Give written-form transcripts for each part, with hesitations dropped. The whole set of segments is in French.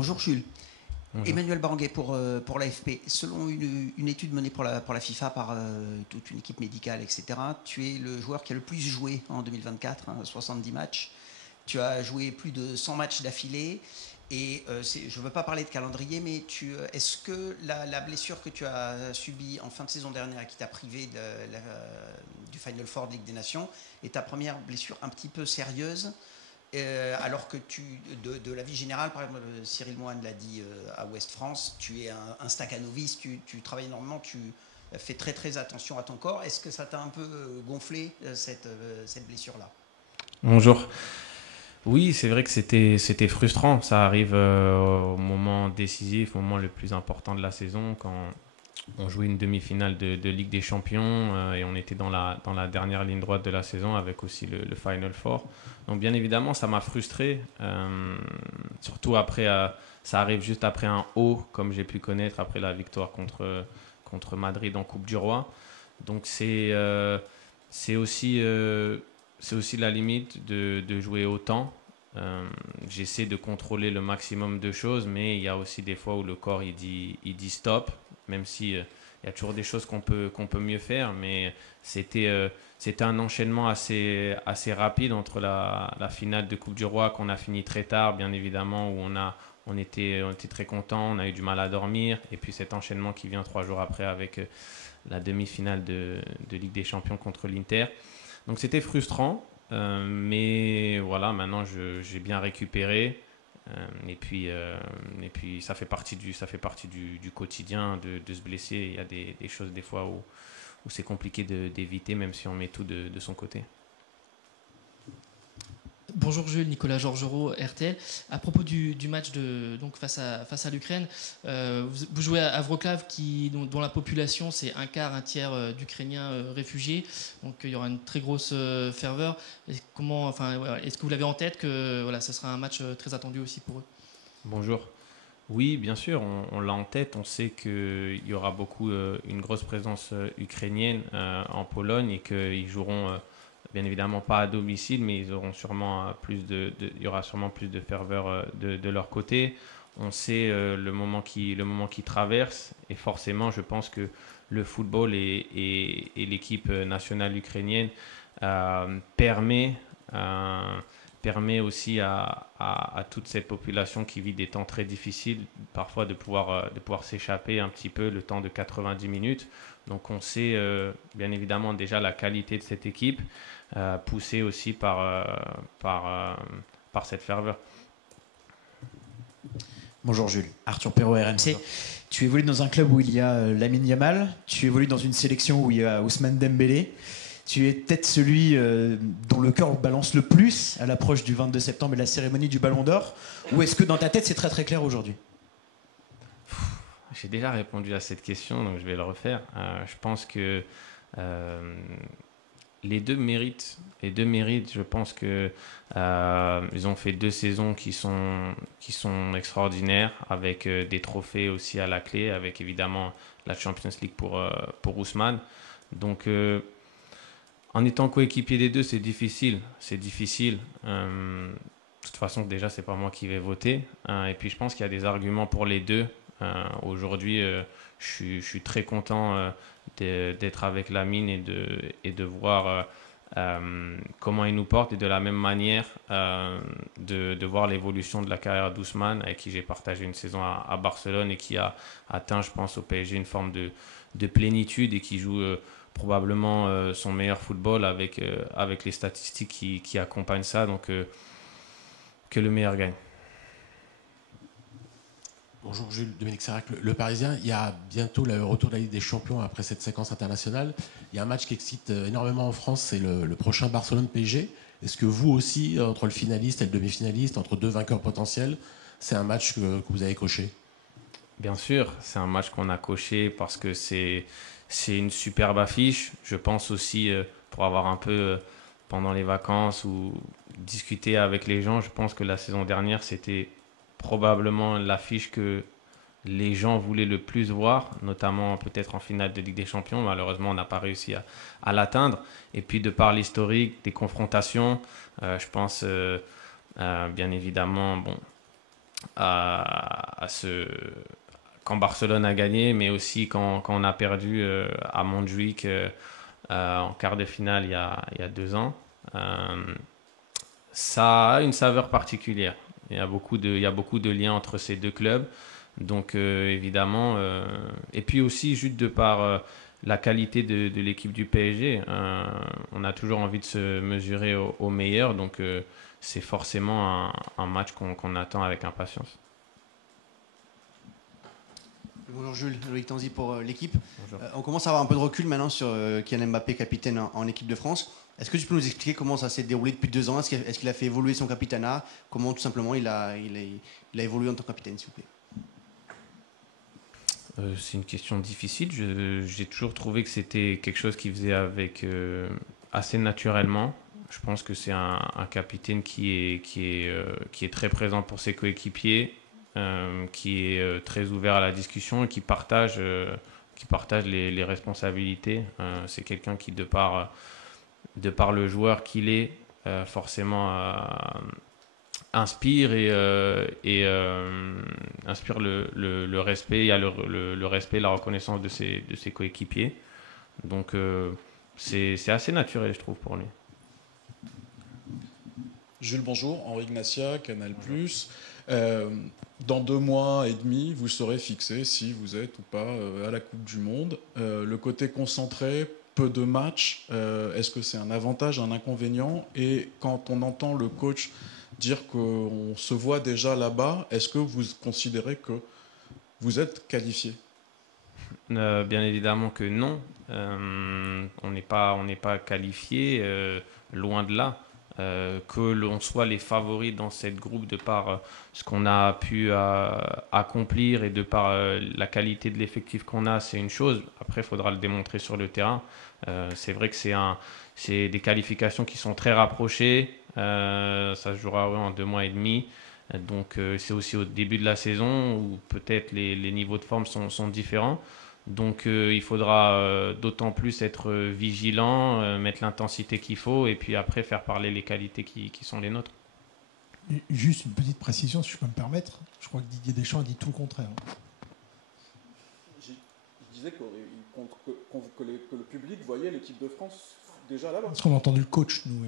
Bonjour Jules. Bonjour. Emmanuel Baranguet pour l'AFP. Selon une étude menée pour la FIFA par toute une équipe médicale, etc., tu es le joueur qui a le plus joué en 2024, 70 matchs. Tu as joué plus de 100 matchs d'affilée. Et je ne veux pas parler de calendrier, mais est-ce que la blessure que tu as subie en fin de saison dernière et qui t'a privé du Final Four de Ligue des Nations est ta première blessure un petit peu sérieuse, alors que de la vie générale, par exemple, Cyril Moine l'a dit à Ouest France, tu es un staccanovis, tu travailles énormément, tu fais très très attention à ton corps. Est-ce que ça t'a un peu gonflé cette blessure-là? Bonjour. Oui, c'est vrai que c'était frustrant. Ça arrive au moment décisif, au moment le plus important de la saison, quand on jouait une demi-finale de Ligue des Champions et on était dans la dernière ligne droite de la saison avec aussi le Final Four. Donc bien évidemment, ça m'a frustré. Surtout après, ça arrive juste après un haut, comme j'ai pu connaître après la victoire contre Madrid en Coupe du Roi. Donc c'est aussi, c'est aussi la limite de jouer autant. J'essaie de contrôler le maximum de choses, mais il y a aussi des fois où le corps il dit stop, même si il y a toujours des choses qu'on peut mieux faire, mais c'était un enchaînement assez rapide entre la finale de Coupe du Roi qu'on a fini très tard, bien évidemment, où on était très contents, on a eu du mal à dormir, et puis cet enchaînement qui vient 3 jours après avec la demi-finale de Ligue des Champions contre l'Inter. Donc c'était frustrant, mais voilà, maintenant j'ai bien récupéré. Et puis ça fait partie du quotidien de se blesser. Il y a des choses des fois où c'est compliqué d'éviter, même si on met tout de son côté. Bonjour Jules, Nicolas Georgerot, RTL. À propos du match donc face à l'Ukraine, vous jouez à Wrocław dont la population c'est un quart, un tiers d'Ukrainiens réfugiés, donc il y aura une très grosse ferveur. Est-ce que vous l'avez en tête que ça sera un match très attendu aussi pour eux? Bonjour. Oui, bien sûr, on l'a en tête. On sait qu'il y aura une grosse présence ukrainienne en Pologne et qu'ils joueront bien évidemment pas à domicile, mais ils auront sûrement il y aura sûrement plus de ferveur de leur côté. On sait le moment qui traverse et forcément, je pense que le football et l'équipe nationale ukrainienne permet permet aussi à toute cette population qui vit des temps très difficiles, parfois de pouvoir s'échapper un petit peu le temps de 90 minutes. Donc on sait bien évidemment déjà la qualité de cette équipe, poussée aussi par cette ferveur. Bonjour Jules, Arthur Perrault, RMC. Bonjour. Tu évolues dans un club où il y a Lamine Yamal, tu évolues dans une sélection où il y a Ousmane Dembélé. Tu es peut-être celui dont le cœur balance le plus à l'approche du 22 septembre et de la cérémonie du Ballon d'Or. Ou est-ce que dans ta tête c'est très très clair aujourd'hui? J'ai déjà répondu à cette question, donc je vais le refaire. Je pense que les deux méritent. Je pense que ils ont fait 2 saisons qui sont extraordinaires, avec des trophées aussi à la clé, avec évidemment la Champions League pour Ousmane. Donc en étant coéquipier des deux, c'est difficile. De toute façon, déjà, c'est pas moi qui vais voter. Et puis, je pense qu'il y a des arguments pour les deux. Aujourd'hui, je suis très content d'être avec Lamine et de voir comment il nous porte, et de la même manière de voir l'évolution de la carrière d'Ousmane, avec qui j'ai partagé une saison à Barcelone et qui a atteint, je pense, au PSG une forme de plénitude et qui joue probablement son meilleur football avec les statistiques qui accompagnent ça. Donc que le meilleur gagne. Bonjour Jules, Dominique Serac, le Parisien. Il y a bientôt le retour de la Ligue des Champions après cette séquence internationale. Il y a un match qui excite énormément en France, c'est le prochain Barcelone-PSG. Est-ce que vous aussi, entre le finaliste et le demi-finaliste, entre deux vainqueurs potentiels, c'est un match que vous avez coché? Bien sûr, c'est un match qu'on a coché parce que c'est une superbe affiche. Je pense aussi, pour avoir un peu, pendant les vacances ou discuter avec les gens, je pense que la saison dernière, c'était probablement l'affiche que les gens voulaient le plus voir, notamment peut-être en finale de Ligue des Champions. Malheureusement, on n'a pas réussi à l'atteindre. Et puis, de par l'historique, des confrontations, je pense bien évidemment, bon, quand Barcelone a gagné, mais aussi quand on a perdu à Montjuïc en quart de finale il y a 2 ans. Ça a une saveur particulière. Il y a beaucoup de liens entre ces deux clubs. Donc évidemment, et puis aussi juste de par la qualité de l'équipe du PSG, on a toujours envie de se mesurer au meilleur. Donc c'est forcément un match qu'on attend avec impatience. Bonjour Jules, Loïc Tanzi pour l'équipe. Bonjour. On commence à avoir un peu de recul maintenant sur Kylian Mbappé, capitaine en équipe de France. Est-ce que tu peux nous expliquer comment ça s'est déroulé depuis 2 ans? Est-ce qu'il a fait évoluer son capitanat? Comment tout simplement il a évolué en tant que capitaine, s'il vous plaît? C'est une question difficile. J'ai toujours trouvé que c'était quelque chose qu'il faisait avec assez naturellement. Je pense que c'est un capitaine qui est très présent pour ses coéquipiers, qui est très ouvert à la discussion et qui partage les responsabilités. C'est quelqu'un qui, de par le joueur qu'il est, forcément inspire inspire le respect. Il y a le respect et la reconnaissance de ses coéquipiers. Donc c'est assez naturel, je trouve, pour lui. Jules, bonjour. Henri Ignacia, Canal+. Dans 2 mois et demi, vous serez fixé si vous êtes ou pas à la Coupe du Monde. Le côté concentré, peu de matchs, est-ce que c'est un avantage, un inconvénient? Et quand on entend le coach dire qu'on se voit déjà là-bas, est-ce que vous considérez que vous êtes qualifié? Bien évidemment que non. On n'est pas qualifié, loin de là. Que l'on soit les favoris dans cette groupe de par ce qu'on a pu accomplir et de par la qualité de l'effectif qu'on a, c'est une chose. Après, il faudra le démontrer sur le terrain. C'est vrai que c'est des qualifications qui sont très rapprochées. Ça se jouera en 2 mois et demi. Donc c'est aussi au début de la saison où peut-être les niveaux de forme sont différents. Donc il faudra d'autant plus être vigilant, mettre l'intensité qu'il faut et puis après faire parler les qualités qui sont les nôtres. Juste une petite précision, si je peux me permettre. Je crois que Didier Deschamps a dit tout le contraire. Je disais que le public voyait l'équipe de France déjà là-bas. Parce qu'on a entendu le coach, nous.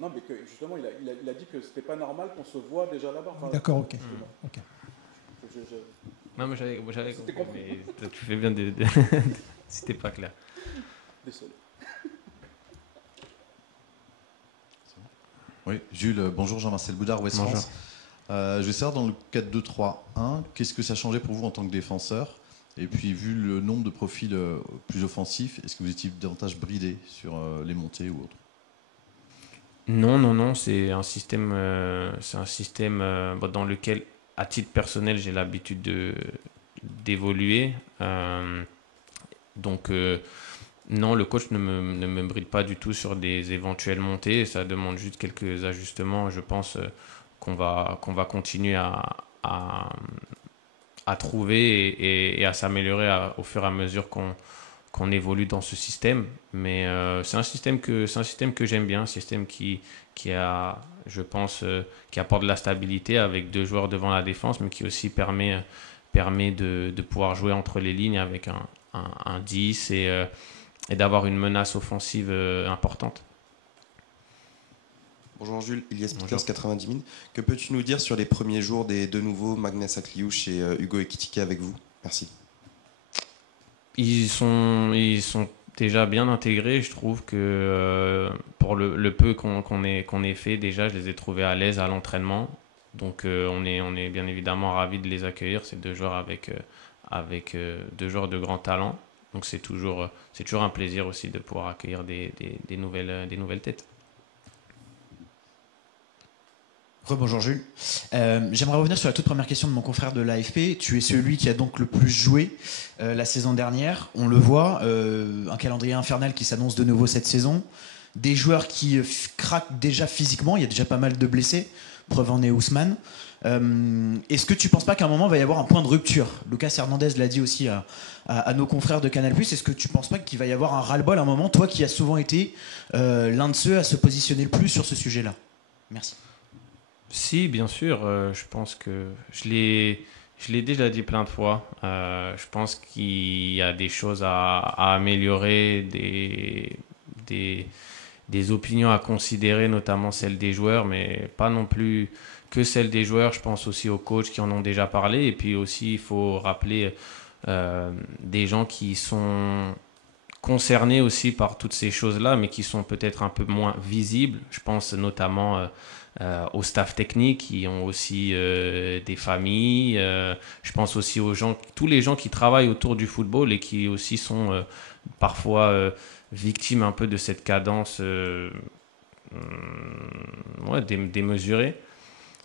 Non, mais que justement, il a dit que c'était pas normal qu'on se voit déjà là-bas. Enfin, d'accord, ok. Non, mais j'avais compris. Mais tu fais bien de c'était pas clair. Désolé. Oui, Jules, bonjour, Jean-Marcel Boudard, Ouest Bonjour. France. Je vais savoir, dans le 4-2-3-1, qu'est-ce que ça changeait pour vous en tant que défenseur? Et puis, vu le nombre de profils plus offensifs, est-ce que vous étiez davantage bridé sur les montées ou autre? Non, c'est un système dans lequel, à titre personnel, j'ai l'habitude d'évoluer. Donc, non, le coach ne me bride pas du tout sur des éventuelles montées. Ça demande juste quelques ajustements. Je pense qu'on va continuer à trouver et à s'améliorer au fur et à mesure qu'on évolue dans ce système. Mais c'est un système que j'aime bien, un système qui a, je pense, qui apporte de la stabilité avec 2 joueurs devant la défense, mais qui aussi permet de pouvoir jouer entre les lignes avec un 10 et d'avoir une menace offensive importante. Bonjour Jules, Ilias Peters, 90 000. Que peux-tu nous dire sur les premiers jours des 2 nouveaux, Magnès Akliouche et Hugo Ekitike avec vous? Merci. Ils sont déjà bien intégrés. Je trouve que pour le peu qu'on ait fait, déjà, je les ai trouvés à l'aise à l'entraînement. Donc on est bien évidemment ravis de les accueillir. C'est 2 joueurs avec 2 joueurs de grand talent. Donc c'est toujours un plaisir aussi de pouvoir accueillir des nouvelles têtes. Rebonjour Jules. J'aimerais revenir sur la toute première question de mon confrère de l'AFP. Tu es celui qui a donc le plus joué la saison dernière. On le voit, un calendrier infernal qui s'annonce de nouveau cette saison. Des joueurs qui craquent déjà physiquement. Il y a déjà pas mal de blessés. Preuve en est Ousmane. Est-ce que tu ne penses pas qu'à un moment il va y avoir un point de rupture? Lucas Hernandez l'a dit aussi à nos confrères de Canal+. Est-ce que tu ne penses pas qu'il va y avoir un ras-le-bol à un moment, toi qui as souvent été l'un de ceux à se positionner le plus sur ce sujet-là? Merci. Si, bien sûr. Je pense que je l'ai déjà dit plein de fois. Je pense qu'il y a des choses à améliorer, des, des opinions à considérer, notamment celles des joueurs, mais pas non plus que celles des joueurs. Je pense aussi aux coachs qui en ont déjà parlé. Et puis aussi, il faut rappeler des gens qui sont concernés aussi par toutes ces choses-là, mais qui sont peut-être un peu moins visibles. Je pense notamment au staff technique qui ont aussi des familles. Je pense aussi aux gens, tous les gens qui travaillent autour du football et qui aussi sont parfois victimes un peu de cette cadence démesurée.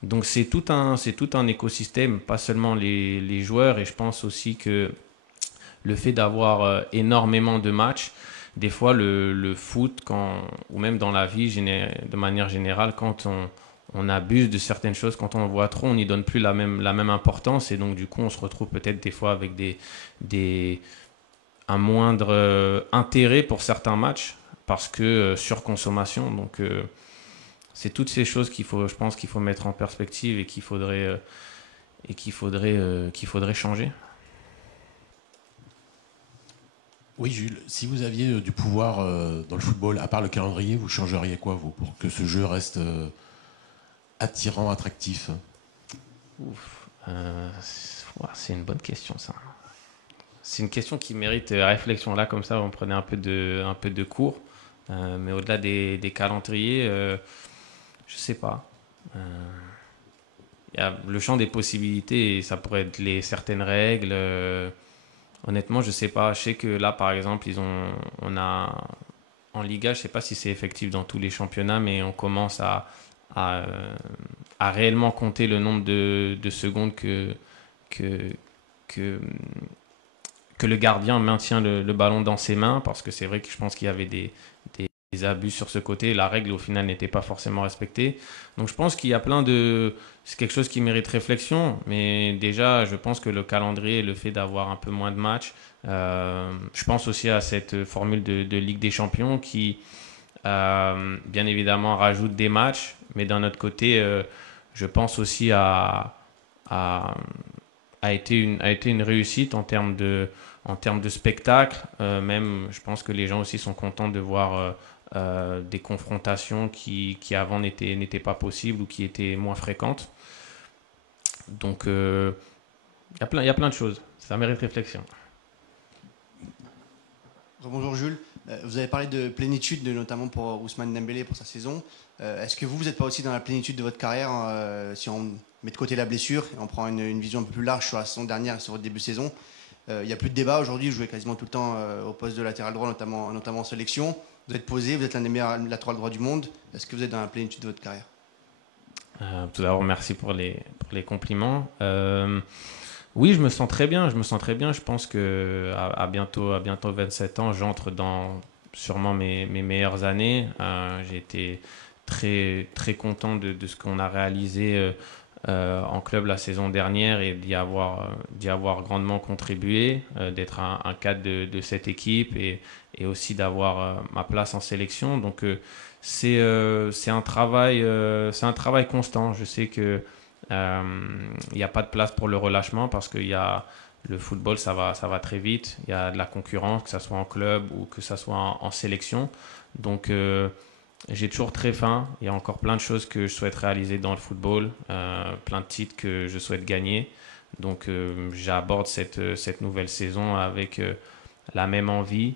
Donc c'est tout un écosystème, pas seulement les joueurs, et je pense aussi que le fait d'avoir énormément de matchs, des fois le foot, ou même dans la vie de manière générale, quand on abuse de certaines choses, quand on en voit trop, on n'y donne plus la même importance, et donc du coup on se retrouve peut-être des fois avec un moindre intérêt pour certains matchs, parce que surconsommation. Donc c'est toutes ces choses je pense qu'il faut mettre en perspective et qu'il faudrait changer. Oui, Jules, si vous aviez du pouvoir dans le football, à part le calendrier, vous changeriez quoi, vous, pour que ce jeu reste attirant, attractif? C'est une bonne question, ça. C'est une question qui mérite réflexion. Là, comme ça, on prenait un peu de cours. Mais au-delà des calendriers, je sais pas. Il y a le champ des possibilités, et ça pourrait être certaines règles. Honnêtement, je sais pas. Je sais que là, par exemple, on a en Liga, je sais pas si c'est effectif dans tous les championnats, mais on commence à réellement compter le nombre de secondes que le gardien maintient le ballon dans ses mains, parce que c'est vrai que je pense qu'il y avait des abus sur ce côté. La règle, au final, n'était pas forcément respectée. Donc je pense qu'il y a c'est quelque chose qui mérite réflexion, mais déjà, je pense que le calendrier, le fait d'avoir un peu moins de matchs, je pense aussi à cette formule de Ligue des Champions qui, bien évidemment, rajoute des matchs, mais d'un autre côté, je pense aussi a été une réussite en termes de spectacle. Même, je pense que les gens aussi sont contents de voir des confrontations qui avant n'étaient pas possibles ou qui étaient moins fréquentes. Donc, il y a plein de choses. Ça mérite réflexion. Bonjour Jules. Vous avez parlé de plénitude, notamment pour Ousmane Dembélé pour sa saison. Est-ce que vous n'êtes pas aussi dans la plénitude de votre carrière si on met de côté la blessure et on prend une vision un peu plus large sur la saison dernière et sur votre début de saison? Il n'y a plus de débat aujourd'hui. Vous jouez quasiment tout le temps au poste de latéral droit, notamment en sélection. Vous êtes posé, vous êtes l'un des meilleurs latérales droits du monde. Est-ce que vous êtes dans la plénitude de votre carrière? Tout d'abord, merci pour les compliments. Oui, je me sens très bien. Je pense que à bientôt 27 ans, j'entre dans sûrement mes meilleures années. J'ai été très, très content de ce qu'on a réalisé en club la saison dernière et d'y avoir grandement contribué, d'être un cadre de cette équipe et aussi d'avoir ma place en sélection. Donc c'est un travail constant. Je sais que il n'y a pas de place pour le relâchement parce que le football, ça va très vite. Il y a de la concurrence, que ce soit en club ou que ce soit en sélection. Donc, j'ai toujours très faim. Il y a encore plein de choses que je souhaite réaliser dans le football, plein de titres que je souhaite gagner. Donc, j'aborde cette nouvelle saison avec la même envie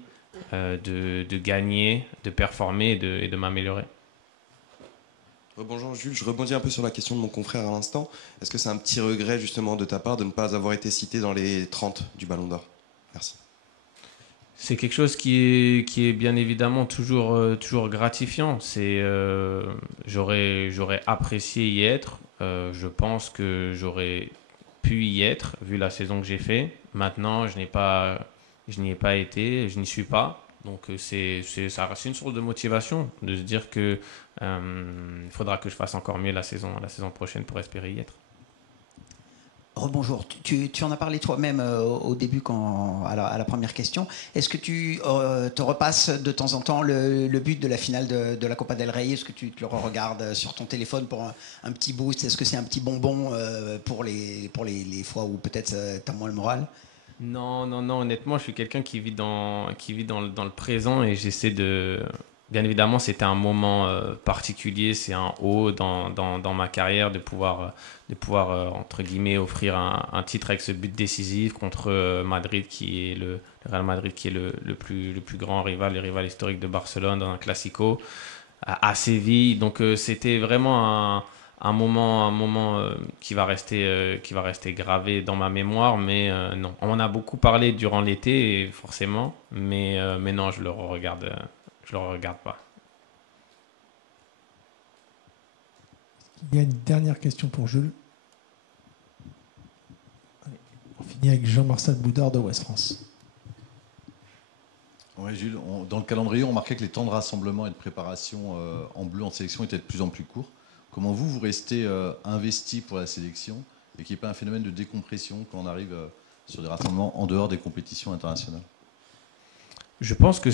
de gagner, de performer et de m'améliorer. Bonjour Jules, je rebondis un peu sur la question de mon confrère à l'instant. Est-ce que c'est un petit regret justement de ta part de ne pas avoir été cité dans les 30 du Ballon d'Or? Merci. C'est quelque chose qui est bien évidemment toujours gratifiant. J'aurais apprécié y être. Je pense que j'aurais pu y être vu la saison que j'ai fait. Maintenant, je n'y ai pas été, je n'y suis pas. Donc ça reste une source de motivation de se dire que il faudra que je fasse encore mieux la saison prochaine pour espérer y être. Rebonjour. Tu en as parlé toi-même au début, à la première question. Est-ce que tu te repasses de temps en temps le but de la finale de la Copa del Rey? Est-ce que tu te le regardes sur ton téléphone pour un petit boost? Est-ce que c'est un petit bonbon pour les fois où peut-être tu as moins le moral? Non, non, non, honnêtement, je suis quelqu'un qui vit dans le présent et j'essaie de... Bien évidemment, c'était un moment particulier, c'est un haut dans ma carrière de pouvoir entre guillemets, offrir un titre avec ce but décisif contre Madrid, qui est le Real Madrid, qui est le plus grand rival, le rival historique de Barcelone dans un Classico, à Séville. Donc c'était vraiment un moment qui va rester gravé dans ma mémoire, mais non. On en a beaucoup parlé durant l'été, forcément, mais non, je le regarde pas. Il y a une dernière question pour Jules. Allez, on finit avec Jean-Marcel Boudard de Ouest France. Ouais, Jules, dans le calendrier, on remarquait que les temps de rassemblement et de préparation en bleu en sélection étaient de plus en plus courts. Comment vous restez investi pour la sélection et qu'il n'y ait pas un phénomène de décompression quand on arrive sur des rassemblements en dehors des compétitions internationales? Je pense que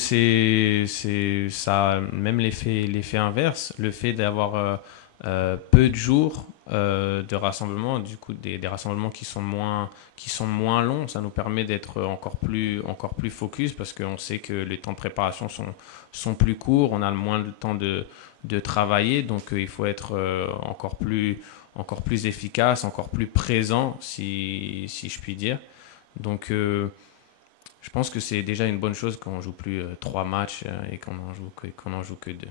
ça a même l'effet inverse, le fait d'avoir peu de jours de rassemblement, du coup des rassemblements qui sont moins longs, ça nous permet d'être encore plus focus parce qu'on sait que les temps de préparation sont plus courts, on a moins le temps de travailler, donc il faut être encore plus efficace, encore plus présent, si je puis dire. Donc je pense que c'est déjà une bonne chose quand on joue plus 3 matchs et qu'on en joue que 2.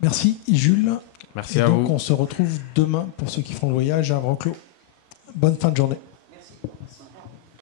Merci Jules. Merci et à donc vous. on se retrouve demain pour ceux qui font le voyage à Wrocław. Bonne fin de journée.